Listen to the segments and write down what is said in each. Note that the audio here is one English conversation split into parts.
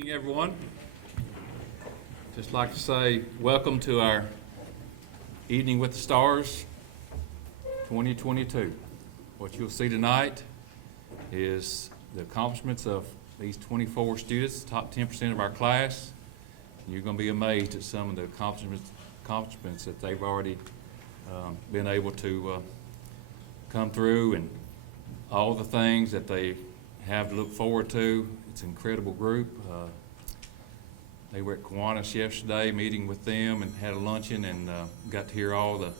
Evening, everyone. Just like to say welcome to our Evening with the Stars 2022. What you'll see tonight is the accomplishments of these 24 students, top 10% of our class. And you're going to be amazed at some of the accomplishments that they've already been able to come through, and all the things that they have to look forward to. It's an incredible group. They were at Kiwanis yesterday, meeting with them, and had a luncheon, and got to hear all the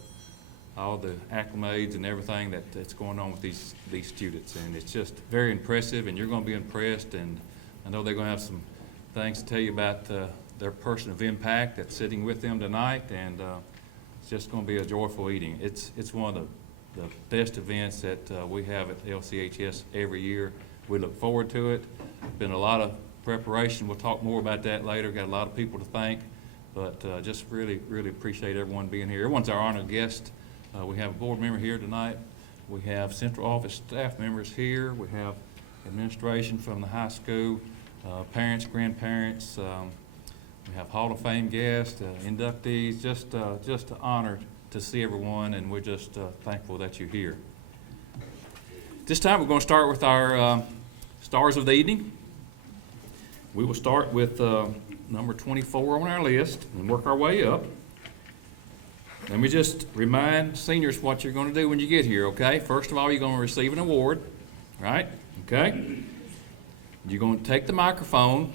acclimates and everything that's going on with these students. And it's just very impressive, and you're going to be impressed. And I know they're going to have some things to tell you about their person of impact that's sitting with them tonight, and it's just going to be a joyful evening. It's one of the best events that we have at LCHS every year. We look forward to it. Been a lot of preparation. We'll talk more about that later. Got a lot of people to thank, but just really appreciate everyone being here. Everyone's our honored guest. We have a board member here tonight. We have central office staff members here. We have administration from the high school, parents, grandparents. We have Hall of Fame guests, inductees. Just an honor to see everyone, and we're just thankful that you're here. This time we're going to start with our stars of the evening. We will start with number 24 on our list and work our way up. Let me just remind seniors what you're going to do when you get here, okay? First of all, you're going to receive an award, right? Okay? You're going to take the microphone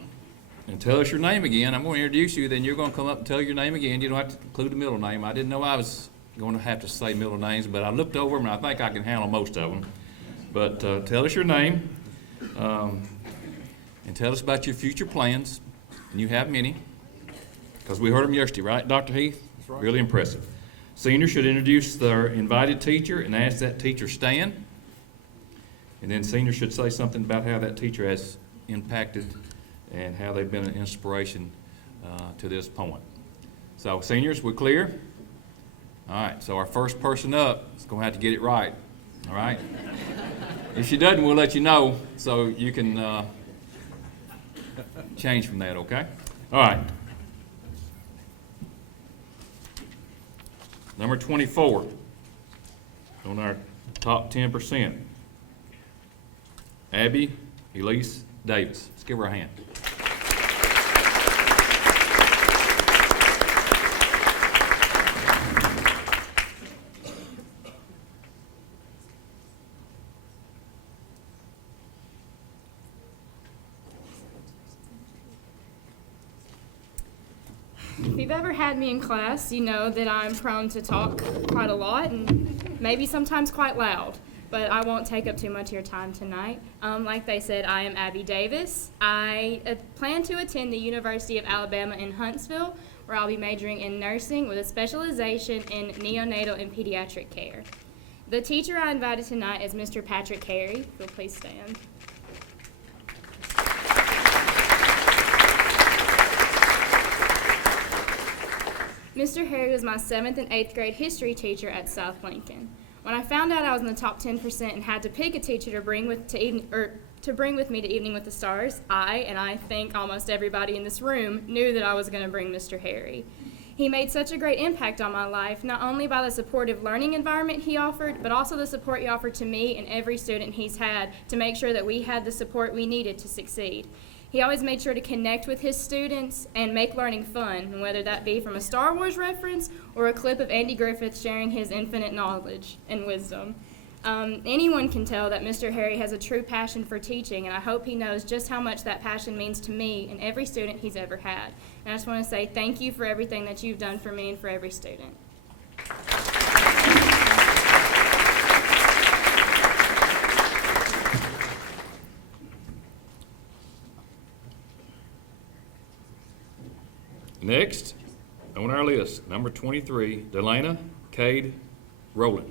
and tell us your name again. I'm going to introduce you, then you're going to come up and tell your name again. You don't have to include the middle name. I didn't know I was going to have to say middle names, but I looked over them, and I think I can handle most of them. But tell us your name, and tell us about your future plans, and you have many, because we heard them yesterday, right, Dr. Heath? That's right. Really impressive. Seniors should introduce their invited teacher and ask that teacher stand, and then seniors should say something about how that teacher has impacted and how they've been an inspiration to this point. So seniors, we're clear? All right, so our first person up is going to have to get it right, all right? If she doesn't, we'll let you know so you can change from that, okay? All right. Number 24 on our top 10%. Abby Elise Davis. Let's give her a hand. If you've ever had me in class, you know that I'm prone to talk quite a lot and maybe sometimes quite loud, but I won't take up too much of your time tonight. Like they said, I am Abby Davis. I plan to attend the University of Alabama in Huntsville, where I'll be majoring in nursing with a specialization in neonatal and pediatric care. The teacher I invited tonight is Mr. Patrick Carey. If you'll please stand. Mr. Harry was my 7th and 8th grade history teacher at South Lincoln. When I found out I was in the top 10% and had to pick a teacher to bring with me to Evening with the Stars, I think almost everybody in this room, knew that I was going to bring Mr. Harry. He made such a great impact on my life, not only by the supportive learning environment he offered, but also the support he offered to me and every student he's had to make sure that we had the support we needed to succeed. He always made sure to connect with his students and make learning fun, whether that be from a Star Wars reference or a clip of Andy Griffith sharing his infinite knowledge and wisdom. Anyone can tell that Mr. Harry has a true passion for teaching, and I hope he knows just how much that passion means to me and every student he's ever had. And I just want to say thank you for everything that you've done for me and for every student. Next on our list, number 23, Delanacade Rockwell.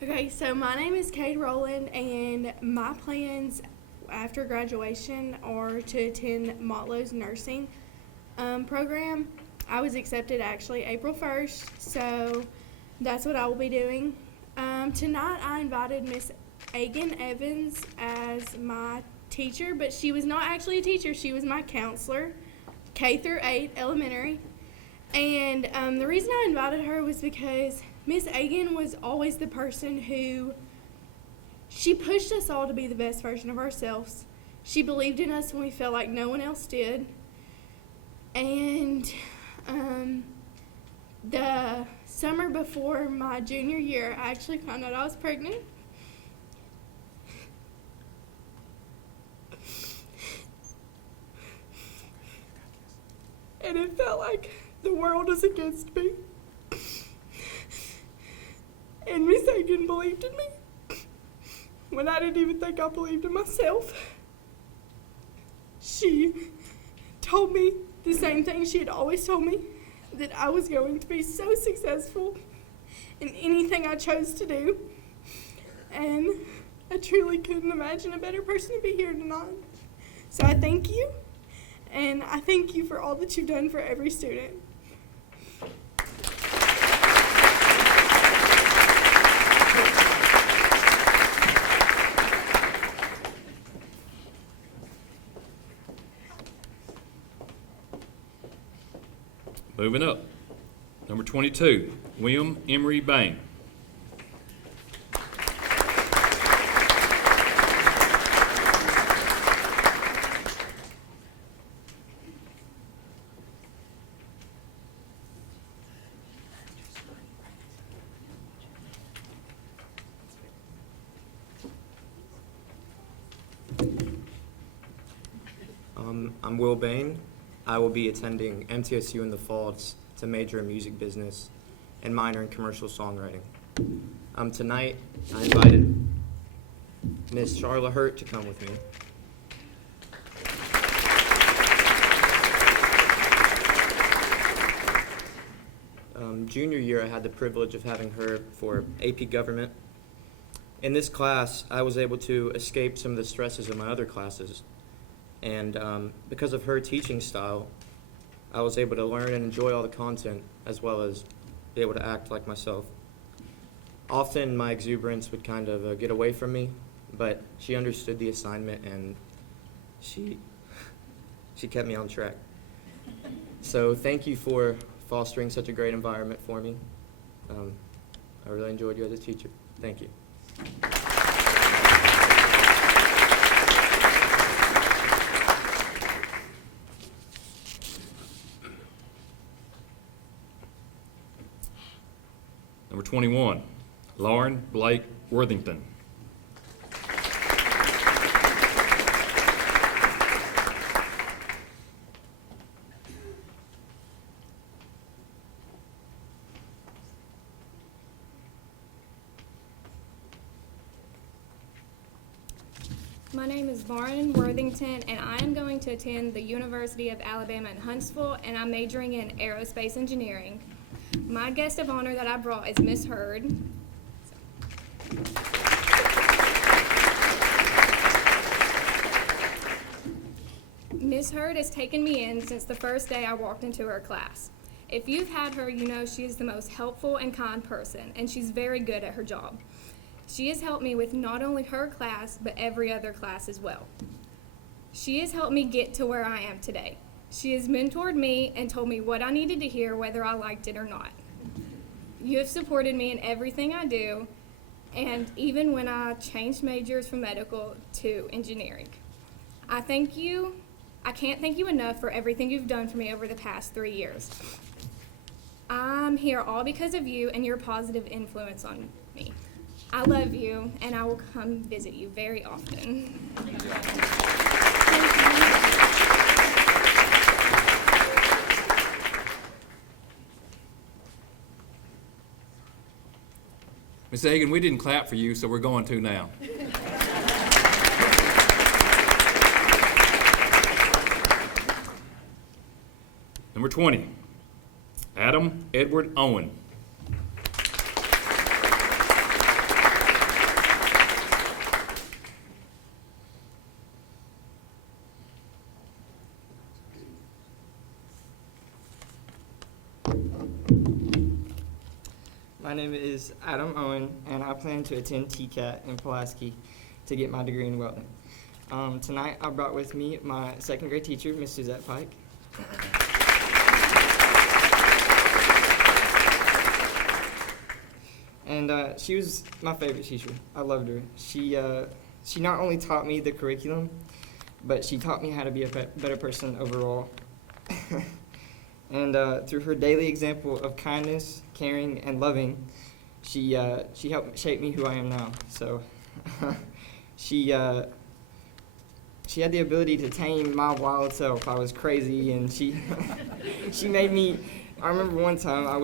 Okay, Okay, so my name is Kate Rowland, and my plans after graduation are to attend Motlow's nursing program. I was accepted actually April 1st, so that's what I will be doing. Tonight I invited Miss Agan Evans as my teacher, but she was not actually a teacher. She was my counselor, K through 8 elementary. And the reason I invited her was because Miss Agan was always the person who, she pushed us all to be the best version of ourselves. She believed in us when we felt like no one else did. And the summer before my junior year, I actually found out I was pregnant. And it felt like the world was against me. And Miss Agan believed in me when I didn't even think I believed in myself. She told me the same thing she had always told me, that I was going to be so successful in anything I chose to do. And I truly couldn't imagine a better person to be here tonight. So I thank you, and I thank you for all that you've done for every student. Moving up, number 22, William Emery Bane. I'm Will Bane. I will be attending MTSU in the fall to major in music business and minor in commercial songwriting. Tonight, I invited Miss Charla Hurt to come with me. Junior year, I had the privilege of having her for AP Government. In this class, I was able to escape some of the stresses of my other classes. And because of her teaching style, I was able to learn and enjoy all the content, as well as be able to act like myself. Often my exuberance would kind of get away from me, but she understood the assignment and she kept me on track. So thank you for fostering such a great environment for me. I really enjoyed you as a teacher. Thank you. Number 21, Lauren Blake Worthington. My name is Lauren Worthington, and I am going to attend the University of Alabama in Huntsville, and I'm majoring in aerospace engineering. My guest of honor that I brought is Miss Hurd. Miss Hurd has taken me in since the first day I walked into her class. If you've had her, you know she is the most helpful and kind person, and she's very good at her job. She has helped me with not only her class, but every other class as well. She has helped me get to where I am today. She has mentored me and told me what I needed to hear, whether I liked it or not. You have supported me in everything I do, and even when I changed majors from medical to engineering. I thank you. I can't thank you enough for everything you've done for me over the past 3 years. I'm here all because of you and your positive influence on me. I love you, and I will come visit you very often. Miss Agan, we didn't clap for you, so we're going to now. Number 20, Adam Edward Owen. My name is Adam Owen, and I plan to attend TCAT in Pulaski to get my degree in welding. Tonight, I brought with me my second grade teacher, Miss Suzette Pike. And she was my favorite teacher. I loved her. She not only taught me the curriculum, but she taught me how to be a better person overall. And through her daily example of kindness, caring, and loving, she helped shape me who I am now. So she had the ability to tame my wild self. I was crazy, and she made me. I remember one time I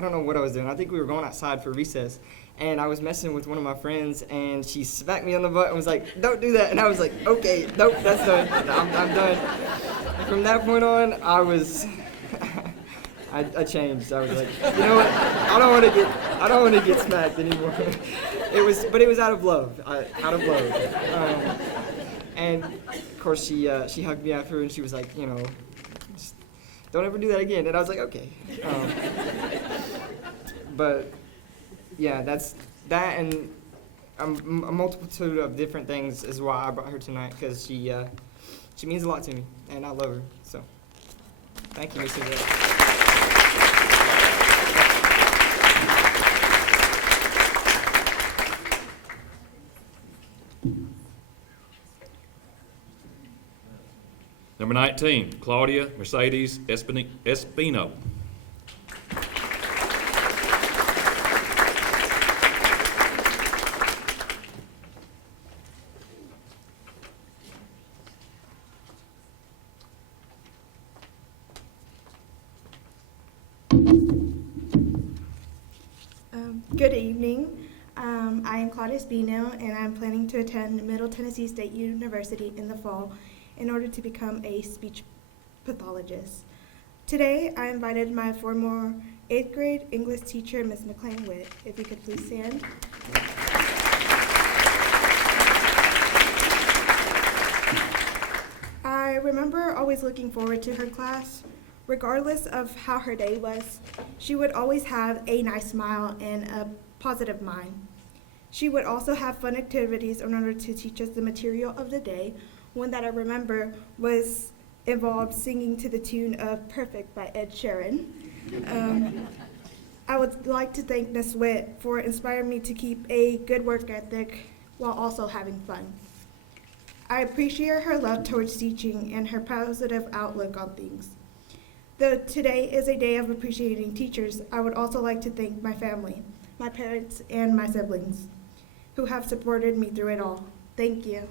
don't know what I was doing. I think we were going outside for recess, and I was messing with one of my friends, and she smacked me on the butt and was like, "Don't do that." And I was like, "Okay, nope, that's done. I'm done." From that point on, I changed. I was like, you know what? I don't want to get smacked anymore. But it was out of love. And of course, she hugged me after, and she was like, just don't ever do that again. And I was like, okay. But yeah, that's that, and a multitude of different things is why I brought her tonight, because she means a lot to me, and I love her. So, thank you, Mr. Ray. Number 19, Claudia Mercedes Espino. Good evening. I am Claudia Espino, and I'm planning to attend Middle Tennessee State University in the fall in order to become a speech pathologist. Today, I invited my former 8th grade English teacher, Ms. McLean Witt. If you could please stand. I remember always looking forward to her class. Regardless of how her day was, she would always have a nice smile and a positive mind. She would also have fun activities in order to teach us the material of the day. One that I remember involved singing to the tune of Perfect by Ed Sheeran. I would like to thank Ms. Witt for inspiring me to keep a good work ethic while also having fun. I appreciate her love towards teaching and her positive outlook on things. Though today is a day of appreciating teachers, I would also like to thank my family, my parents, and my siblings, who have supported me through it all. Thank you.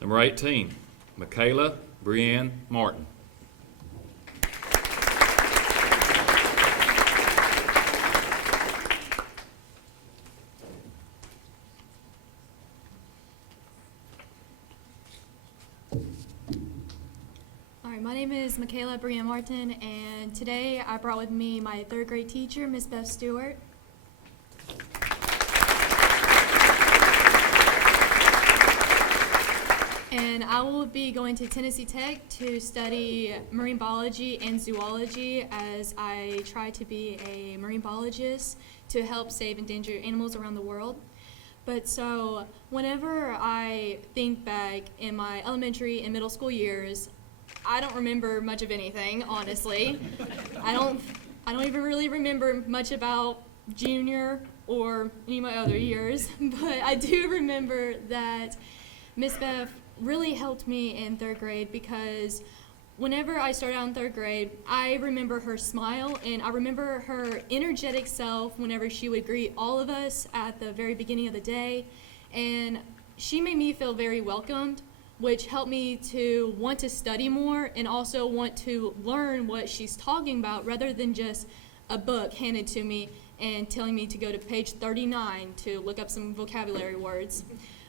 Number 18, Michaela Brianne Martin. My name is Michaela Brianne Martin, and today I brought with me my 3rd grade teacher, Miss Beth Stewart. And I will be going to Tennessee Tech to study marine biology and zoology as I try to be a marine biologist to help save endangered animals around the world. But so whenever I think back in my elementary and middle school years, I don't remember much of anything, honestly. I don't even really remember much about junior or any of my other years, but I do remember that Miss Beth really helped me in 3rd grade, because whenever I started out in 3rd grade, I remember her smile, and I remember her energetic self whenever she would greet all of us at the very beginning of the day, and she made me feel very welcomed, which helped me to want to study more and also want to learn what she's talking about rather than just a book handed to me and telling me to go to page 39 to look up some vocabulary words.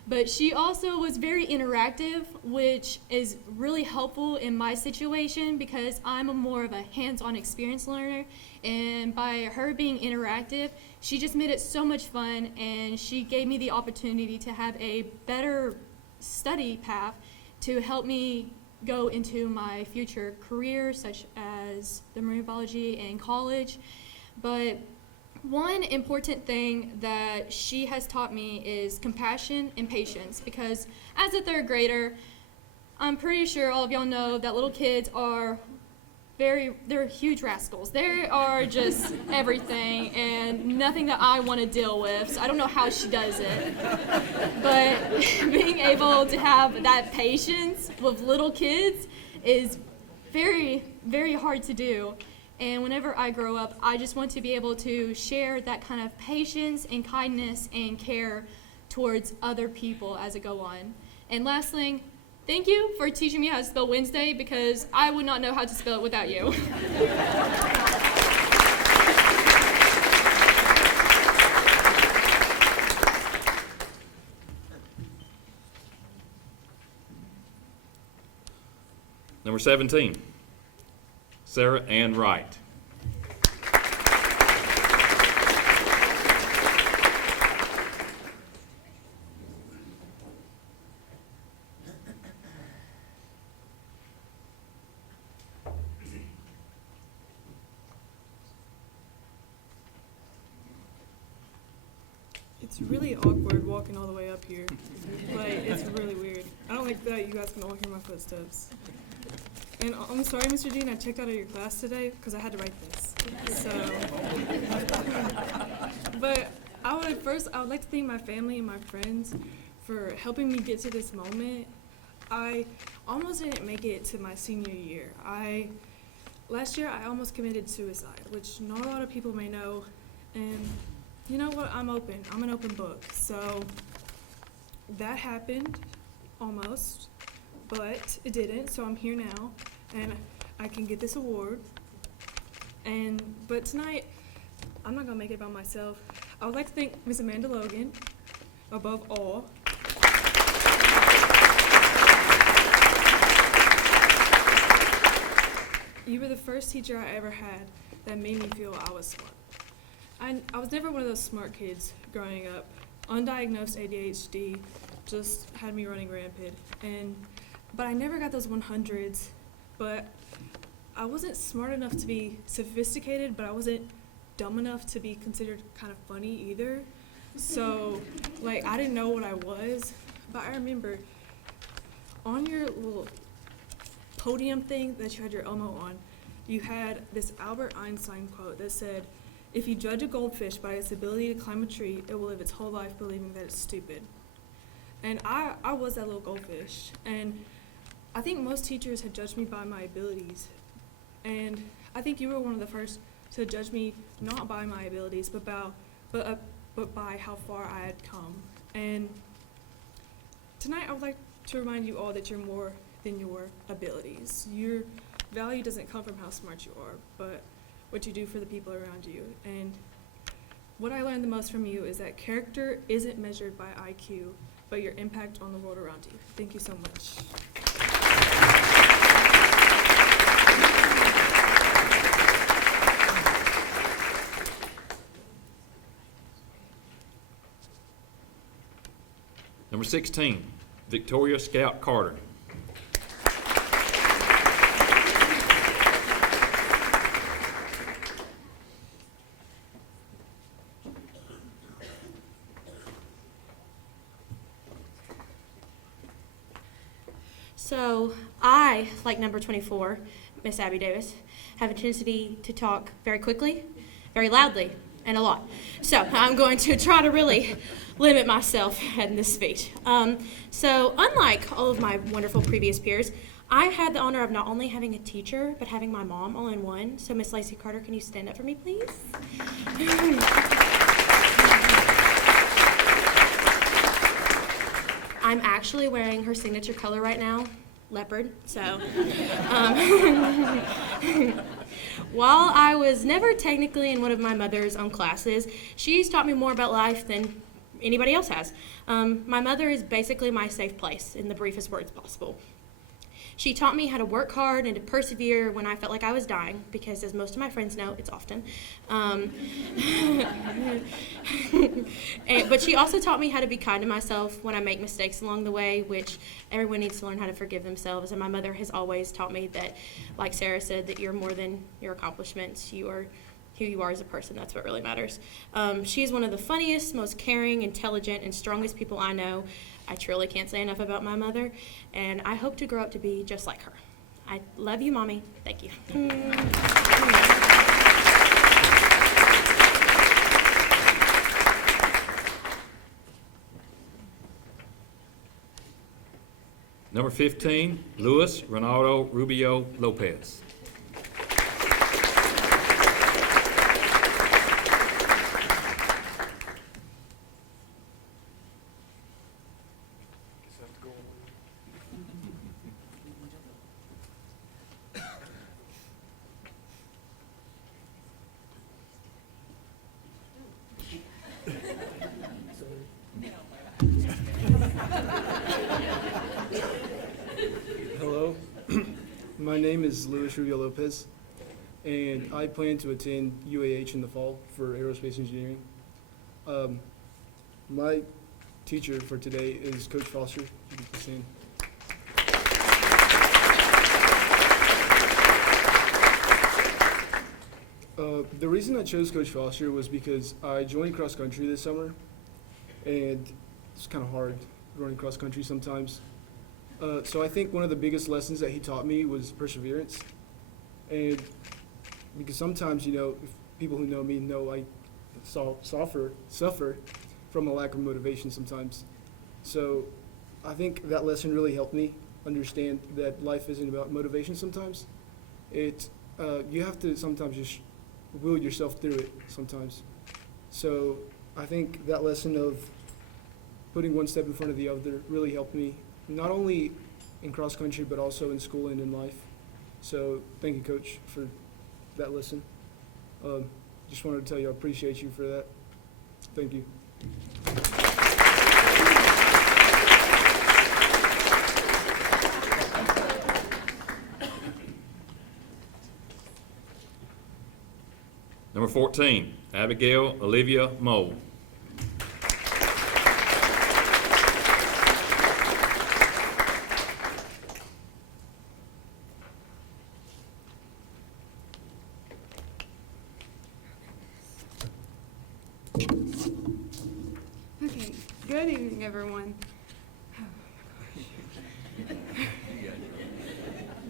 But she also was very interactive, which is really helpful in my situation because I'm more of a hands-on experience learner. And by her being interactive, she just made it so much fun, and she gave me the opportunity to have a better study path to help me go into my future career, such as the marine biology and college. But one important thing that she has taught me is compassion and patience, because as a third grader, I'm pretty sure all of y'all know that little kids are they're huge rascals. They are just everything and nothing that I want to deal with, so I don't know how she does it. But being able to have that patience with little kids is very, very hard to do. And whenever I grow up, I just want to be able to share that kind of patience and kindness and care towards other people as I go on. And last thing, thank you for teaching me how to spell Wednesday, because I would not know how to spell it without you. Number 17, Sarah Ann Wright. It's really awkward walking all the way up here. Like, it's really weird. I don't like that you guys can all hear my footsteps. And I'm sorry, Mr. Dean, I checked out of your class today because I had to write this. So, but I would like to thank my family and my friends for helping me get to this moment. I almost didn't make it to my senior year. Last year I almost committed suicide, which not a lot of people may know. And you know what? I'm open. I'm an open book. So that happened almost, but it didn't. So I'm here now, and I can get this award. But tonight, I'm not gonna make it about myself. I would like to thank Ms. Amanda Logan, above all. You were the first teacher I ever had that made me feel I was smart. I was never one of those smart kids growing up. Undiagnosed ADHD just had me running rampant. But I never got those 100s. But I wasn't smart enough to be sophisticated, but I wasn't dumb enough to be considered kind of funny either. So, like, I didn't know what I was. But I remember on your little podium thing that you had your Elmo on, you had this Albert Einstein quote that said, "If you judge a goldfish by its ability to climb a tree, it will live its whole life believing that it's stupid." And I was that little goldfish. And I think most teachers had judged me by my abilities. And I think you were one of the first to judge me not by my abilities, but by how far I had come. And tonight I would like to remind you all that you're more than your abilities. Your value doesn't come from how smart you are, but what you do for the people around you. And what I learned the most from you is that character isn't measured by IQ, but your impact on the world around you. Thank you so much. Number 16, Victoria Scout Carter. So I, like number 24, Miss Abby Davis, have a tendency to talk very quickly, very loudly, and a lot. So I'm going to try to really limit myself in this speech. So unlike all of my wonderful previous peers, I had the honor of not only having a teacher, but having my mom all in one. So Miss Lacey Carter, can you stand up for me, please? I'm actually wearing her signature color right now, leopard. So while I was never technically in one of my mother's own classes, she's taught me more about life than anybody else has. My mother is basically my safe place in the briefest words possible. She taught me how to work hard and to persevere when I felt like I was dying, because as most of my friends know, it's often. But she also taught me how to be kind to myself when I make mistakes along the way, which everyone needs to learn how to forgive themselves. And my mother has always taught me that, like Sarah said, that you're more than your accomplishments. You are who you are as a person. That's what really matters. She is one of the funniest, most caring, intelligent, and strongest people I know. I truly can't say enough about my mother, and I hope to grow up to be just like her. I love you, Mommy. Thank you. Number 15, Luis Ronaldo Rubio Lopez. Hello, my name is Luis Rubio Lopez, and I plan to attend UAH in the fall for aerospace engineering. My teacher for today is Coach Foster. You can stand. The reason I chose Coach Foster was because I joined cross country this summer, and it's kind of hard running cross country sometimes. So I think one of the biggest lessons that he taught me was perseverance. And because sometimes, if people who know me know I suffer from a lack of motivation sometimes. So I think that lesson really helped me understand that life isn't about motivation sometimes. You have to sometimes just will yourself through it sometimes. So I think that lesson of putting one step in front of the other really helped me, not only in cross country, but also in school and in life. So thank you, Coach, for that lesson. Just wanted to tell you I appreciate you for that. Thank you. Number 14, Abigail Olivia Moe. Okay, good evening, everyone.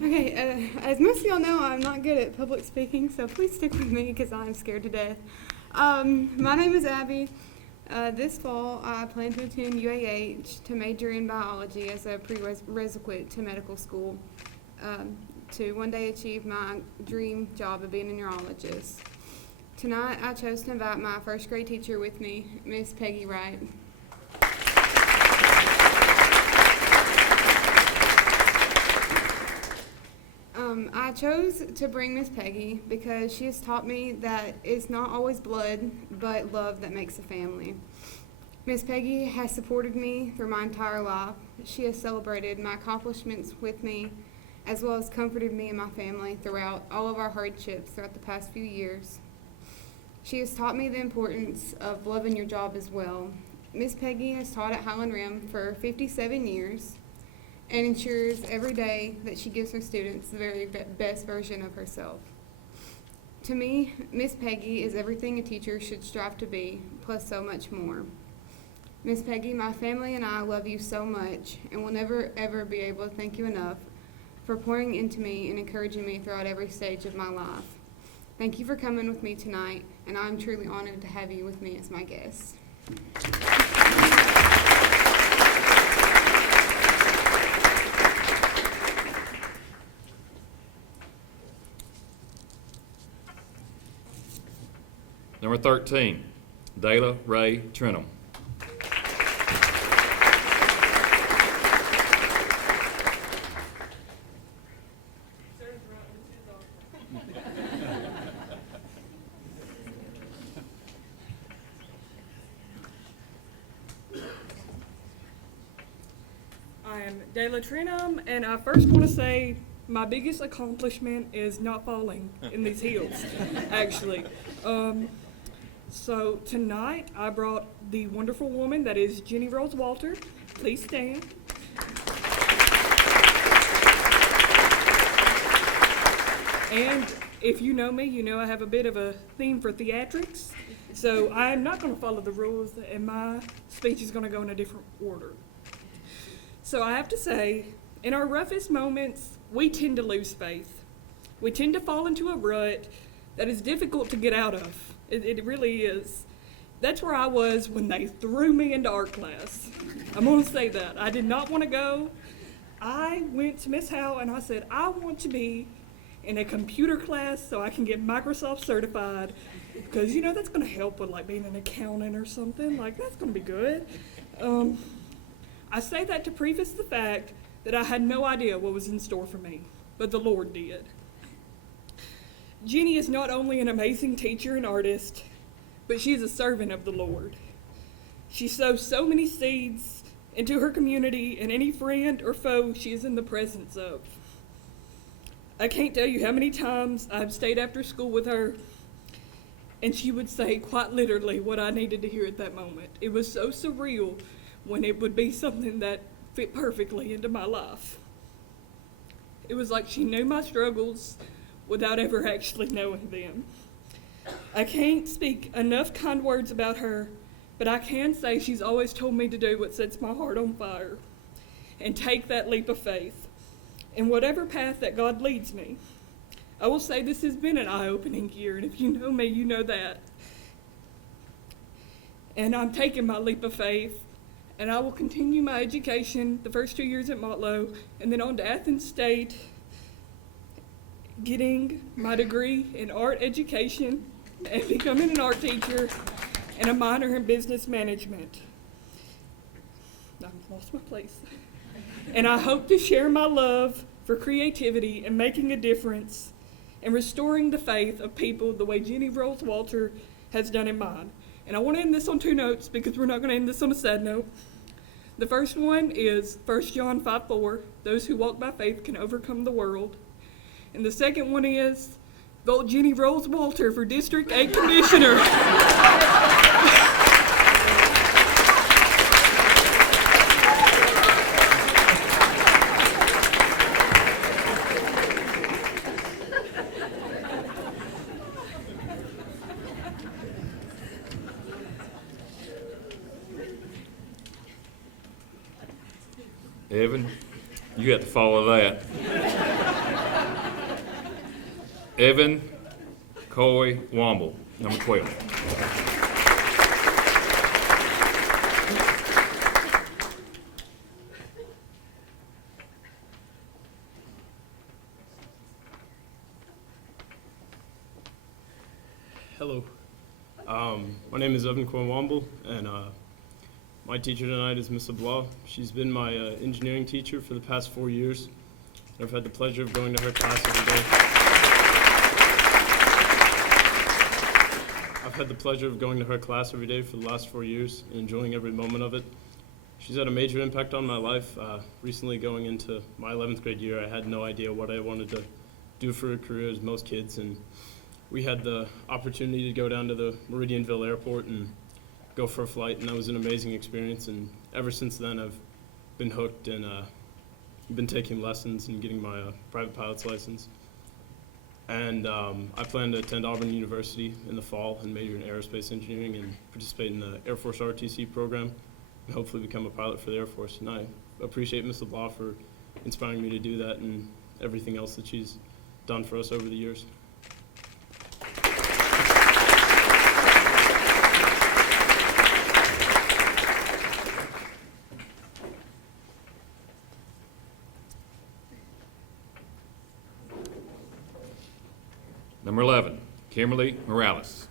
Okay, as most of y'all know, I'm not good at public speaking, so please stick with me because I'm scared to death. My name is Abby. This fall, I plan to attend UAH to major in biology as a prerequisite to medical school to one day achieve my dream job of being a neurologist. Tonight, I chose to invite my first grade teacher with me, Miss Peggy Wright. I chose to bring Miss Peggy because she has taught me that it's not always blood, but love that makes a family. Miss Peggy has supported me through my entire life. She has celebrated my accomplishments with me, as well as comforted me and my family throughout all of our hardships throughout the past few years. She has taught me the importance of loving your job as well. Miss Peggy has taught at Highland Rim for 57 years and ensures every day that she gives her students the very best version of herself. To me, Miss Peggy is everything a teacher should strive to be, plus so much more. Miss Peggy, my family and I love you so much and will never ever be able to thank you enough for pouring into me and encouraging me throughout every stage of my life. Thank you for coming with me tonight, and I'm truly honored to have you with me as my guest. Number 13, Dayla Raynham. I am Dayla Raynham, and I first want to say my biggest accomplishment is not falling in these heels, actually. So tonight I brought the wonderful woman that is Jenny Rose Walter. Please stand. And if you know me, you know I have a bit of a theme for theatrics. So I'm not going to follow the rules, and my speech is going to go in a different order. So I have to say, in our roughest moments, we tend to lose faith. We tend to fall into a rut that is difficult to get out of. It really is. That's where I was when they threw me into art class. I'm going to say that. I did not want to go. I went to Miss Howe and I said, I want to be in a computer class so I can get Microsoft certified, because, you know, that's going to help with, like, being an accountant or something. Like, that's going to be good. I say that to preface the fact that I had no idea what was in store for me, but the Lord did. Jenny is not only an amazing teacher and artist, but she is a servant of the Lord. She sows so many seeds into her community and any friend or foe she is in the presence of. I can't tell you how many times I've stayed after school with her, and she would say quite literally what I needed to hear at that moment. It was so surreal when it would be something that fit perfectly into my life. It was like she knew my struggles without ever actually knowing them. I can't speak enough kind words about her, but I can say she's always told me to do what sets my heart on fire and take that leap of faith in whatever path that God leads me. I will say this has been an eye-opening year, and if you know me, you know that. And I'm taking my leap of faith, and I will continue my education the first 2 years at Motlow, and then on to Athens State, getting my degree in art education and becoming an art teacher and a minor in business management. I've lost my place. And I hope to share my love for creativity and making a difference and restoring the faith of people the way Jenny Rose Walter has done in mine. And I want to end this on 2 notes because we're not going to end this on a sad note. The first one is 1 John 5:4, those who walk by faith can overcome the world. And the second one is, vote Jenny Rose Walter for District 8 Commissioner. Evan, you have to follow that. Evan Coy Womble, number 12. Hello. My name is Evan Coy Womble, and my teacher tonight is Miss Abla. She's been my engineering teacher for the past 4 years. I've had the pleasure of going to her class every day. I've had the pleasure of going to her class every day for the last 4 years and enjoying every moment of it. She's had a major impact on my life. Recently going into my 11th grade year, I had no idea what I wanted to do for a career as most kids, and we had the opportunity to go down to the Meridianville airport and go for a flight, and that was an amazing experience. And ever since then, I've been hooked and been taking lessons and getting my private pilot's license. And I plan to attend Auburn University in the fall and major in aerospace engineering and participate in the Air Force ROTC program and hopefully become a pilot for the Air Force. And I appreciate Ms. LeBlanc for inspiring me to do that and everything else that she's done for us over the years. Number 11, Kimberly Morales.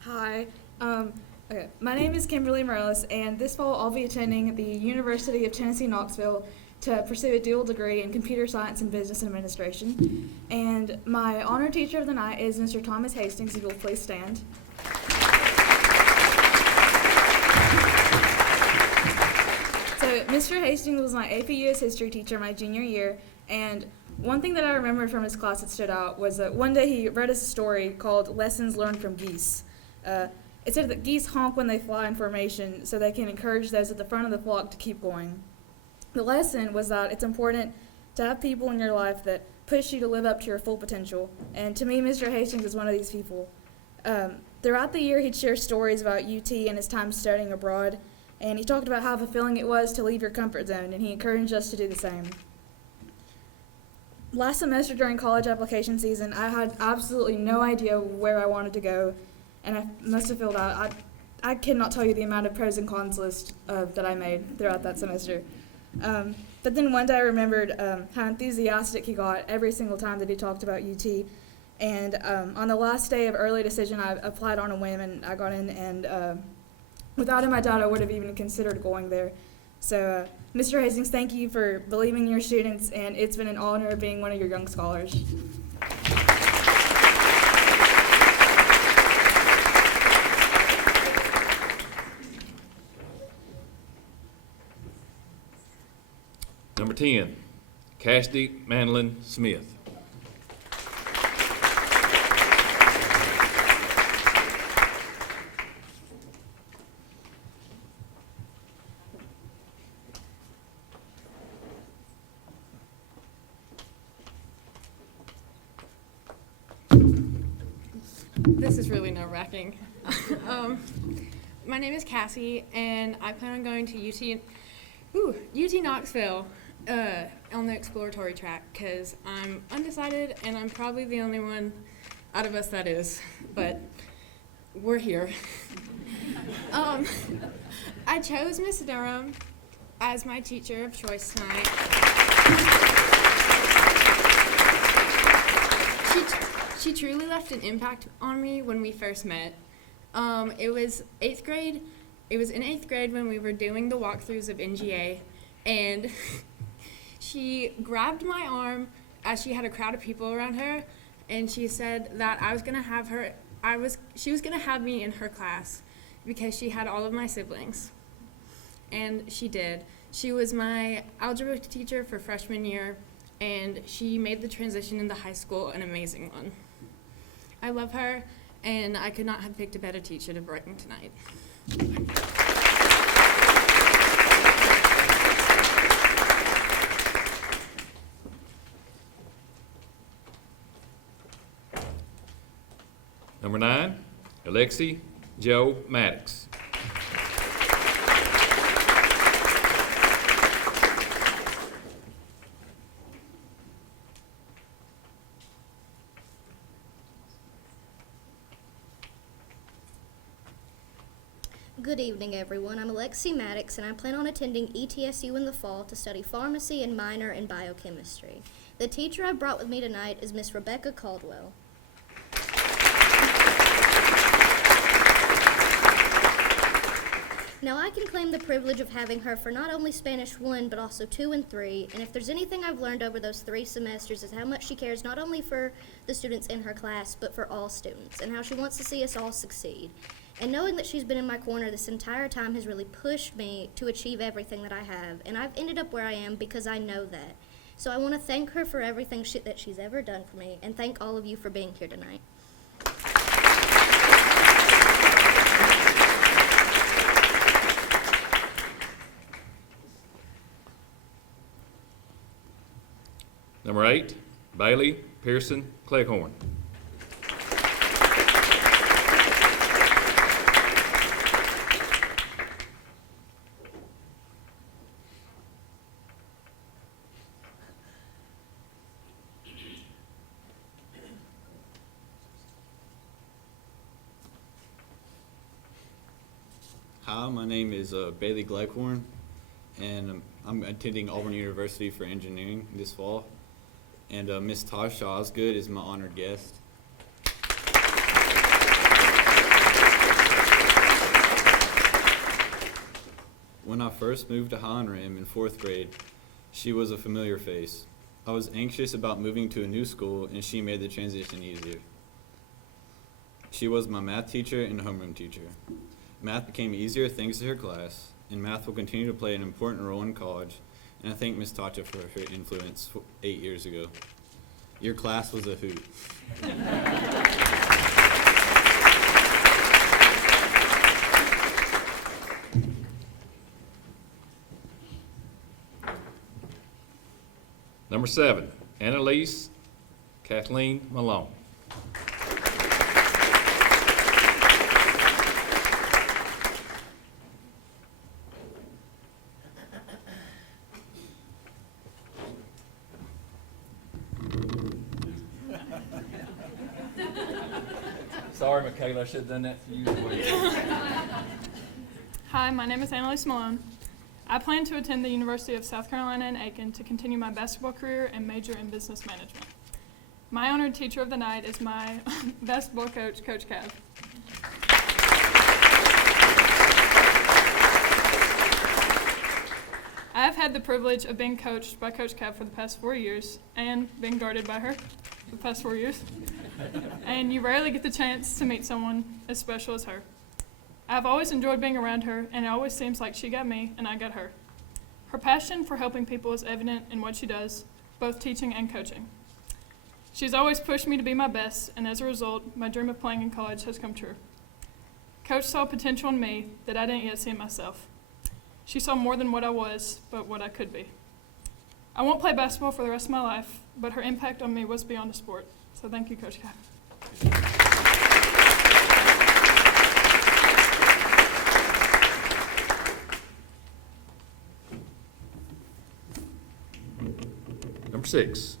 Hi, Okay, my name is Kimberly Morales, and this fall I'll be attending the University of Tennessee, Knoxville to pursue a dual degree in computer science and business administration. And my honor teacher of the night is Mr. Thomas Hastings, if you'll please stand. So Mr. Hastings was my AP US history teacher my junior year, and one thing that I remember from his class that stood out was that one day he read us a story called Lessons Learned from Geese. It said that geese honk when they fly in formation so they can encourage those at the front of the flock to keep going. The lesson was that it's important to have people in your life that push you to live up to your full potential. And to me, Mr. Hastings is one of these people. Throughout the year, he'd share stories about UT and his time studying abroad, and he talked about how fulfilling it was to leave your comfort zone, and he encouraged us to do the same. Last semester during college application season, I had absolutely no idea where I wanted to go, and I must have filled out, I cannot tell you the amount of pros and cons list that I made throughout that semester. But then one day I remembered how enthusiastic he got every single time that he talked about UT. And on the last day of early decision, I applied on a whim and I got in, and without him, I doubt I would have even considered going there. So, Mr. Hastings, thank you for believing in your students, and it's been an honor being one of your young scholars. Number 10, Cassie Manlin Smith. This is really nerve-wracking. My name is Cassie, and I plan on going to UT Knoxville on the exploratory track because I'm undecided, and I'm probably the only one out of us that is, but we're here. I chose Miss Durham as my teacher of choice tonight. She truly left an impact on me when we first met. It was 8th grade. It was in 8th grade when we were doing the walkthroughs of NGA, and she grabbed my arm as she had a crowd of people around her, and she said that she was gonna have me in her class because she had all of my siblings, and she did. She was my algebra teacher for freshman year, and she made the transition into high school an amazing one. I love her, and I could not have picked a better teacher to bring tonight. Number 9, Alexi Maddix. Good evening, everyone. I'm Alexi Maddix, and I plan on attending ETSU in the fall to study pharmacy and minor in biochemistry. The teacher I brought with me tonight is Miss Rebecca Caldwell. Now, I can claim the privilege of having her for not only Spanish 1, but also 2 and 3, and if there's anything I've learned over those 3 semesters is how much she cares not only for the students in her class, but for all students, and how she wants to see us all succeed. And knowing that she's been in my corner this entire time has really pushed me to achieve everything that I have, and I've ended up where I am because I know that. So I want to thank her for everything that she's ever done for me, and thank all of you for being here tonight. Number 8, Bailey Pearson Cleghorn. Hi, my name is Bailey Gleghorn, and I'm attending Auburn University for engineering this fall. And Miss Tasha Osgood is my honored guest. When I first moved to Hamlin in 4th grade, she was a familiar face. I was anxious about moving to a new school, and she made the transition easier. She was my math teacher and homeroom teacher. Math became easier thanks to her class, and math will continue to play an important role in college, and I thank Ms. Tacha for her influence 8 years ago. Your class was a hoot. Number 7, Annise Kathleen Malone. Sorry, Michaela, I should have done that for you as well. Hi, my name is Annise Malone. I plan to attend the University of South Carolina in Aiken to continue my basketball career and major in business management. My honored teacher of the night is my basketball coach, Coach Cav. I have had the privilege of being coached by Coach Cav for the past 4 years and being guarded by her for the past 4 years. And you rarely get the chance to meet someone as special as her. I've always enjoyed being around her, and it always seems like she got me and I got her. Her passion for helping people is evident in what she does, both teaching and coaching. She's always pushed me to be my best, and as a result, my dream of playing in college has come true. Coach saw potential in me that I didn't yet see in myself. She saw more than what I was, but what I could be. I won't play basketball for the rest of my life, but her impact on me was beyond a sport. So thank you, Coach Cav. Number 6,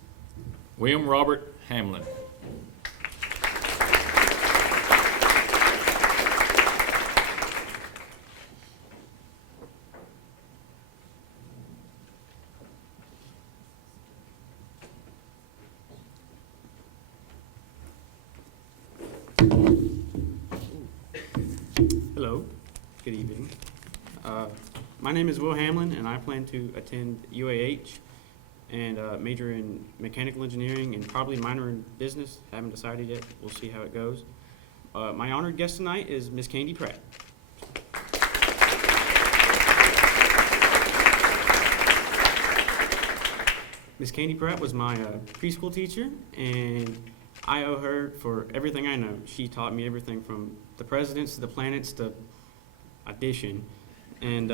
William Robert Hamlin. Hello, good evening. My name is Will Hamlin, and I plan to attend UAH and major in mechanical engineering and probably minor in business. Haven't decided yet. We'll see how it goes. My honored guest tonight is Miss Candy Pratt. Miss Candy Pratt was my preschool teacher, and I owe her for everything I know. She taught me everything from the presidents to the planets to addition, and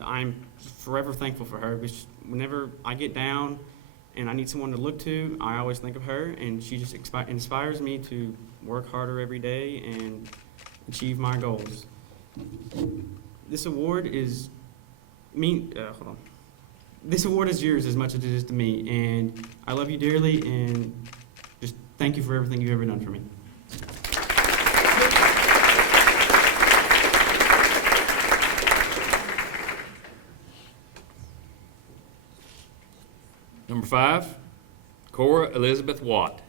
I'm forever thankful for her. Because whenever I get down and I need someone to look to, I always think of her, and she just inspires me to work harder every day and achieve my goals. This award is This award is yours as much as it is to me, and I love you dearly, and just thank you for everything you've ever done for me. Number 5, Cora Elizabeth Watt.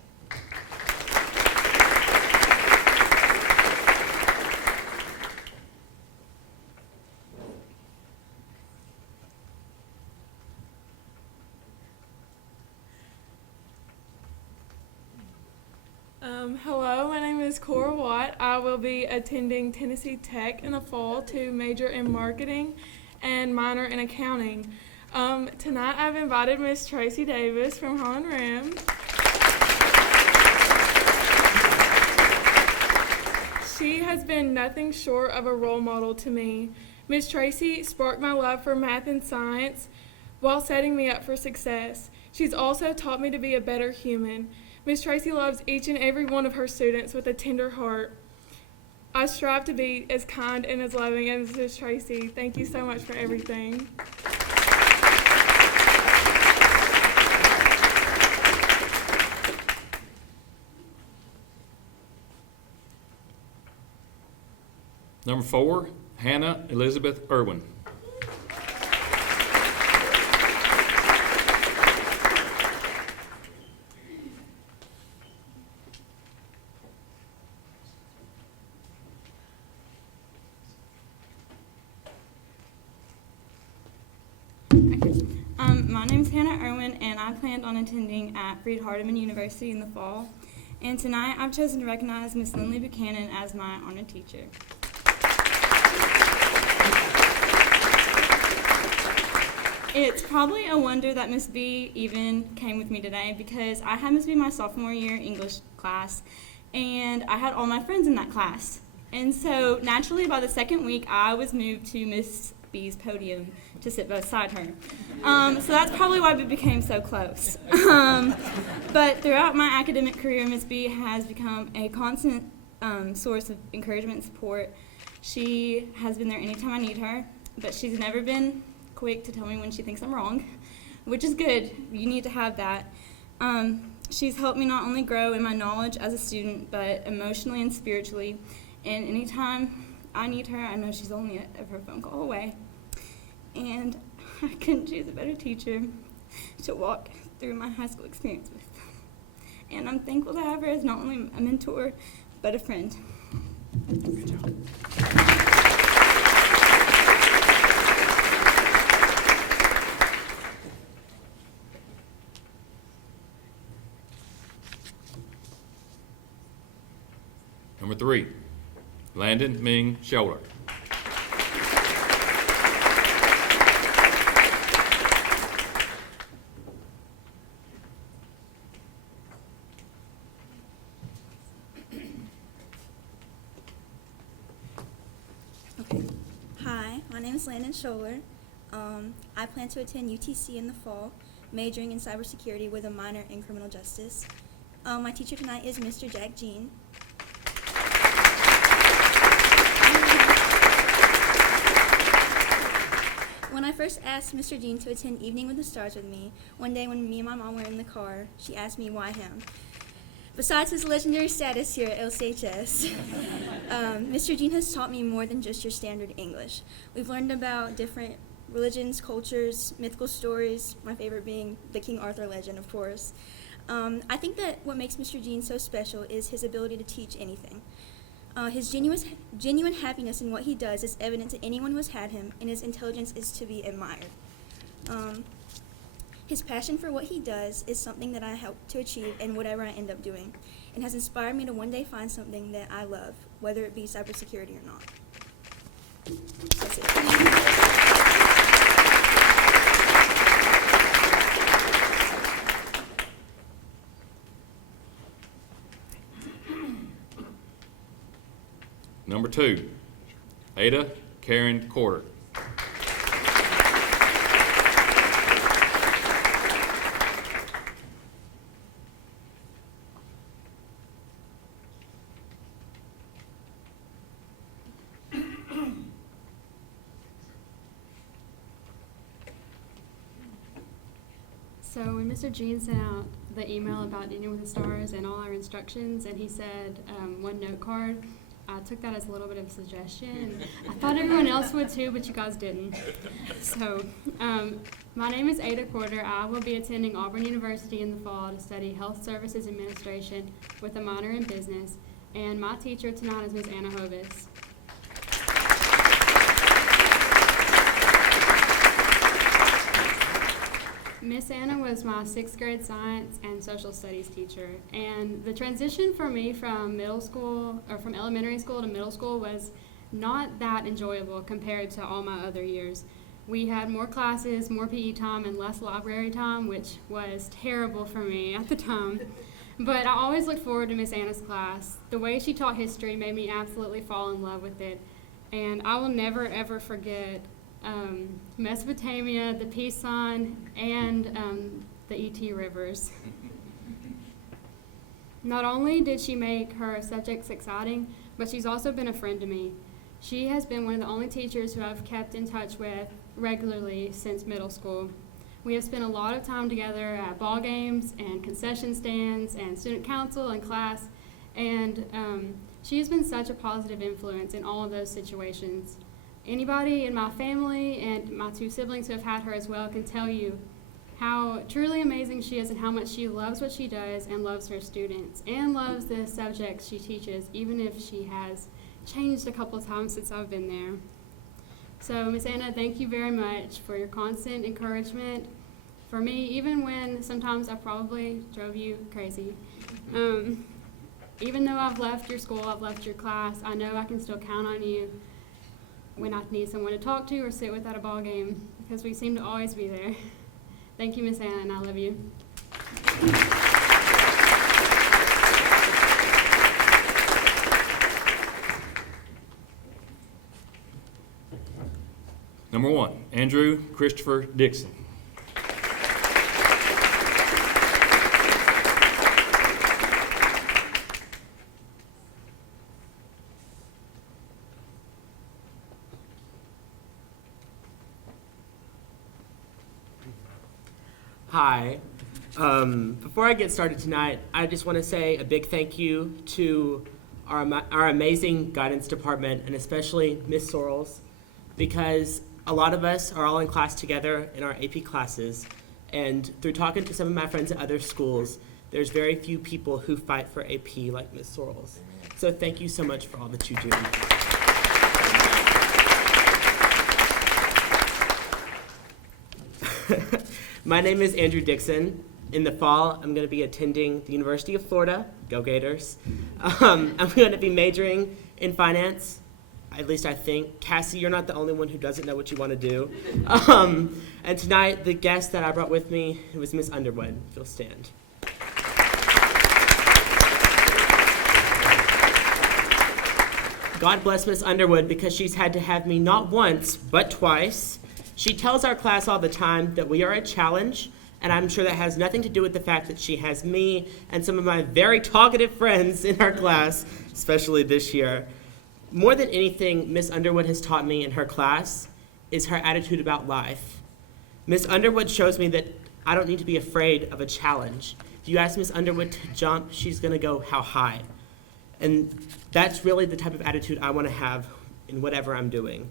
Hello, my name is Cora Watt. I will be attending Tennessee Tech in the fall to major in marketing and minor in accounting. Tonight I've invited Miss Tracy Davis from Holland Rim. She has been nothing short of a role model to me. Miss Tracy sparked my love for math and science while setting me up for success. She's also taught me to be a better human. Miss Tracy loves each and every one of her students with a tender heart. I strive to be as kind and as loving as Miss Tracy. Thank you so much for everything. Number 4, Hannah Elizabeth Irwin. My name's Hannah Irwin, and I planned on attending at Freed Hardeman University in the fall. And tonight, I've chosen to recognize Miss Lindley Buchanan as my honored teacher. It's probably a wonder that Miss B even came with me today, because I had Miss B my sophomore year English class, and I had all my friends in that class. And so naturally, by the second week, I was moved to Miss B's podium to sit beside her. So that's probably why we became so close. But throughout my academic career, Miss B has become a constant source of encouragement and support. She has been there anytime I need her, but she's never been quick to tell me when she thinks I'm wrong, which is good. You need to have that. She's helped me not only grow in my knowledge as a student, but emotionally and spiritually. And anytime I need her, I know she's only a phone call away. And I couldn't choose a better teacher to walk through my high school experience with. And I'm thankful to have her as not only a mentor, but a friend. Good job. Number 3, Landon Ming Liu. Okay. Hi, my name is Landon Scholler. I plan to attend UTC in the fall, majoring in cybersecurity with a minor in criminal justice. My teacher tonight is Mr. Jack Jean. When I first asked Mr. Jean to attend Evening with the Stars with me, one day when me and my mom were in the car, she asked me why him. Besides his legendary status here at LCHS, Mr. Jean has taught me more than just your standard English. We've learned about different religions, cultures, mythical stories, my favorite being the King Arthur legend, of course. I think that what makes Mr. Jean so special is his ability to teach anything. His genuine happiness in what he does is evident to anyone who has had him, and his intelligence is to be admired. His passion for what he does is something that I hope to achieve in whatever I end up doing, and has inspired me to one day find something that I love, whether it be cybersecurity or not. That's it. Number 2, Ada Karen Corder. So when Mr. Jean sent out the email about Evening with the Stars and all our instructions, and he said one note card, I took that as a little bit of a suggestion. I thought everyone else would too, but you guys didn't. So my name is Ada Corder. I will be attending Auburn University in the fall to study Health Services Administration with a minor in business. And my teacher tonight is Ms. Anna Hovis. Miss Anna was my 6th grade science and social studies teacher, and the transition for me from middle school, or from elementary school to middle school, was not that enjoyable compared to all my other years. We had more classes, more PE time, and less library time, which was terrible for me at the time. But I always looked forward to Miss Anna's class. The way she taught history made me absolutely fall in love with it, and I will never ever forget Mesopotamia, the peace sign, and the ET rivers. Not only did she make her subjects exciting, but she's also been a friend to me. She has been one of the only teachers who I've kept in touch with regularly since middle school. We have spent a lot of time together at ball games and concession stands and student council and class, and she has been such a positive influence in all of those situations. Anybody in my family and my 2 siblings who have had her as well can tell you how truly amazing she is and how much she loves what she does and loves her students and loves the subjects she teaches, even if she has changed a couple of times since I've been there. So, Miss Anna, thank you very much for your constant encouragement for me, even when sometimes I probably drove you crazy. Even though I've left your school, I've left your class, I know I can still count on you when I need someone to talk to or sit with at a ball game, because we seem to always be there. Thank you, Miss Anna, and I love you. Number 1, Andrew Christopher Dixon. Hi. Before I get started tonight, I just want to say a big thank you to our amazing guidance department, and especially Miss Sorrells, because a lot of us are all in class together in our AP classes, and through talking to some of my friends at other schools, there's very few people who fight for AP like Miss Sorrells. So thank you so much for all that you do. My name is Andrew Dixon. In the fall, I'm going to be attending the University of Florida. Go Gators. I'm going to be majoring in finance. At least I think. Cassie, you're not the only one who doesn't know what you want to do. And tonight, the guest that I brought with me was Miss Underwood. If you'll stand. God bless Miss Underwood, because she's had to have me not once, but twice. She tells our class all the time that we are a challenge, and I'm sure that has nothing to do with the fact that she has me and some of my very talkative friends in our class, especially this year. More than anything, Miss Underwood has taught me in her class is her attitude about life. Miss Underwood shows me that I don't need to be afraid of a challenge. If you ask Miss Underwood to jump, she's going to go how high. And that's really the type of attitude I want to have in whatever I'm doing.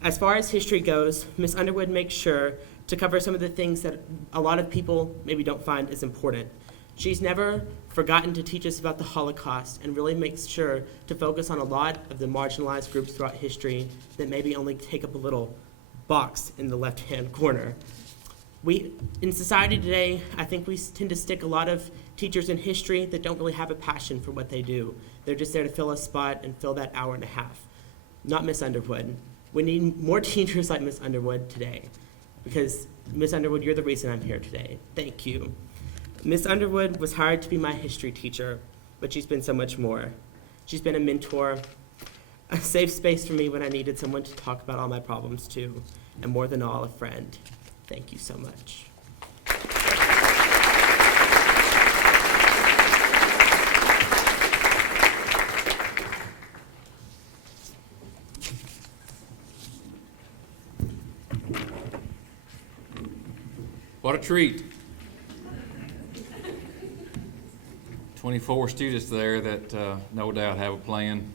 As far as history goes, Miss Underwood makes sure to cover some of the things that a lot of people maybe don't find as important. She's never forgotten to teach us about the Holocaust, and really makes sure to focus on a lot of the marginalized groups throughout history that maybe only take up a little box in the left-hand corner. In society today, I think we tend to stick a lot of teachers in history that don't really have a passion for what they do. They're just there to fill a spot and fill that hour and a half. Not Miss Underwood. We need more teachers like Miss Underwood today, because Miss Underwood, you're the reason I'm here today. Thank you. Miss Underwood was hired to be my history teacher, but she's been so much more. She's been a mentor, a safe space for me when I needed someone to talk about all my problems to, and more than all, a friend. Thank you so much. What a treat. 24 students there that no doubt have a plan,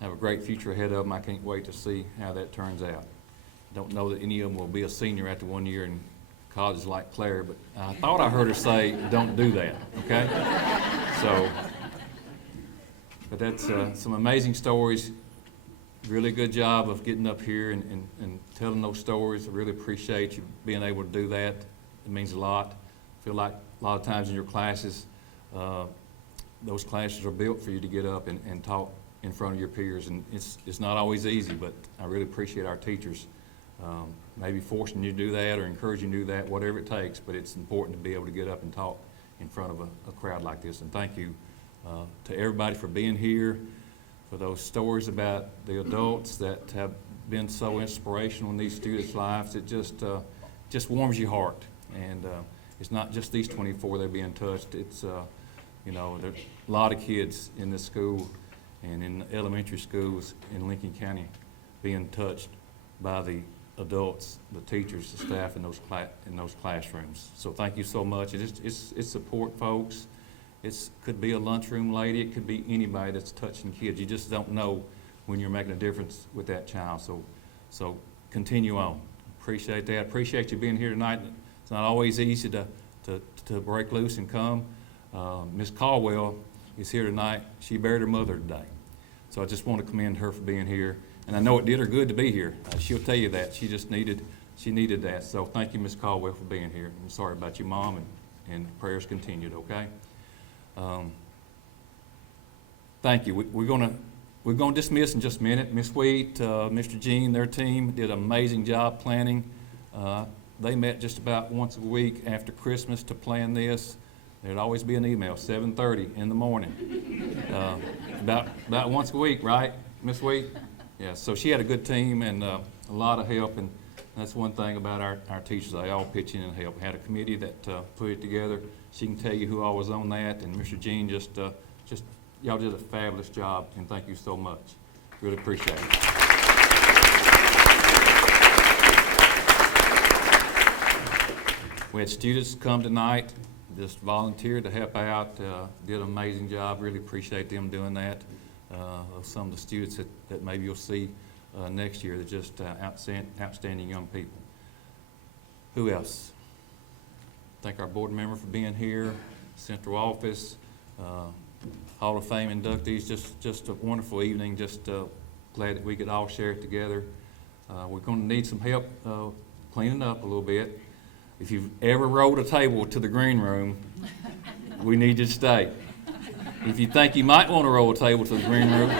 have a great future ahead of them. I can't wait to see how that turns out. Don't know that any of them will be a senior after 1 year in college like Claire, but I thought I heard her say, don't do that, okay? So, but that's some amazing stories. Really good job of getting up here and telling those stories. I really appreciate you being able to do that. It means a lot. I feel like a lot of times in your classes, those classes are built for you to get up and talk in front of your peers, and it's not always easy, but I really appreciate our teachers maybe forcing you to do that or encouraging you to do that, whatever it takes, but it's important to be able to get up and talk in front of a crowd like this. And thank you to everybody for being here, for those stories about the adults that have been so inspirational in these students' lives. It just warms your heart. And it's not just these 24 that are being touched. It's, there's a lot of kids in this school and in elementary schools in Lincoln County being touched by the adults, the teachers, the staff in those classrooms. So thank you so much. It's support, folks. It could be a lunchroom lady. It could be anybody that's touching kids. You just don't know when you're making a difference with that child. So continue on. Appreciate that. Appreciate you being here tonight. It's not always easy to break loose and come. Miss Caldwell is here tonight. She buried her mother today. So I just want to commend her for being here. And I know it did her good to be here. She'll tell you that. She needed that. So thank you, Ms. Caldwell, for being here. I'm sorry about your mom, and prayers continued, okay? Thank you. We're gonna dismiss in just a minute. Ms. Wheat, Mr. Jean, their team did an amazing job planning. They met just about once a week after Christmas to plan this. There'd always be an email, 7:30 in the morning. About once a week, right, Ms. Wheat? Yeah, so she had a good team and a lot of help, and that's one thing about our teachers. They all pitch in and help. We had a committee that put it together. She can tell you who all was on that, and Mr. Jean just y'all did a fabulous job, and thank you so much. Really appreciate it. We had students come tonight, just volunteered to help out, did an amazing job. Really appreciate them doing that. Some of the students that maybe you'll see next year, they're just outstanding young people. Who else? Thank our board member for being here, Central Office, Hall of Fame inductees. Just a wonderful evening. Just glad that we could all share it together. We're going to need some help cleaning up a little bit. If you've ever rolled a table to the green room, we need you to stay. If you think you might want to roll a table to the green room,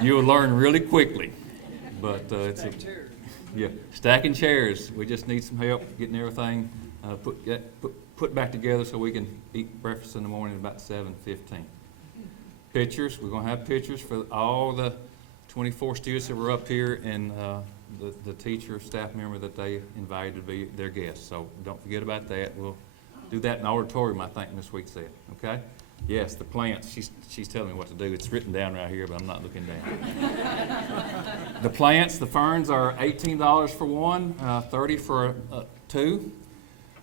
you'll learn really quickly. But stacking chairs. We just need some help getting everything put back together so we can eat breakfast in the morning at about 7:15. Pictures. We're going to have pictures for all the 24 students that were up here and the teacher, staff member that they invited to be their guests. So don't forget about that. We'll do that in the auditorium, I think Ms. Week said. Okay? Yes, the plants. She's telling me what to do. It's written down right here, but I'm not looking down. The plants, the ferns are $18 for one, $30 for two.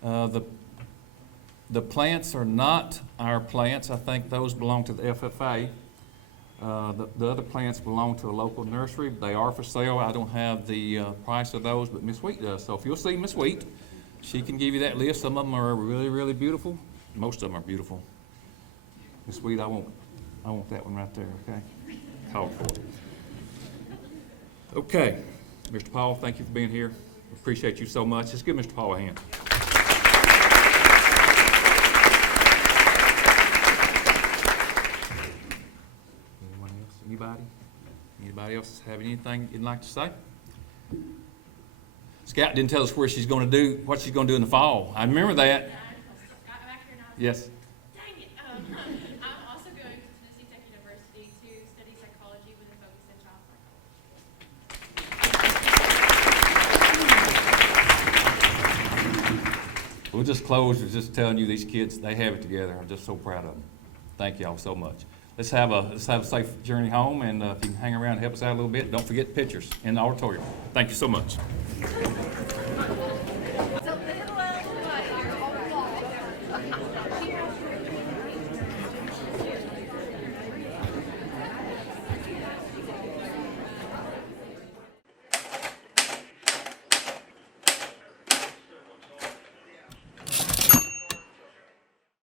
The plants are not our plants. I think those belong to the FFA. The other plants belong to a local nursery. They are for sale. I don't have the price of those, but Miss Wheat does. So if you'll see Miss Wheat, she can give you that list. Some of them are really, really beautiful. Most of them are beautiful. Miss Wheat, I want that one right there, okay? Call for it. Okay. Mr. Paul, thank you for being here. Appreciate you so much. Let's give Mr. Paul a hand. Anybody else have anything you'd like to say? Scout didn't tell us what she's going to do in the fall. I remember that. Yes. Dang it. I'm also going to Tennessee Tech University to study psychology with a focus in child psychology. We'll just close with just telling you these kids, they have it together. I'm just so proud of them. Thank y'all so much. Let's have a safe journey home, and if you can hang around and help us out a little bit, don't forget pictures in the auditorium. Thank you so much.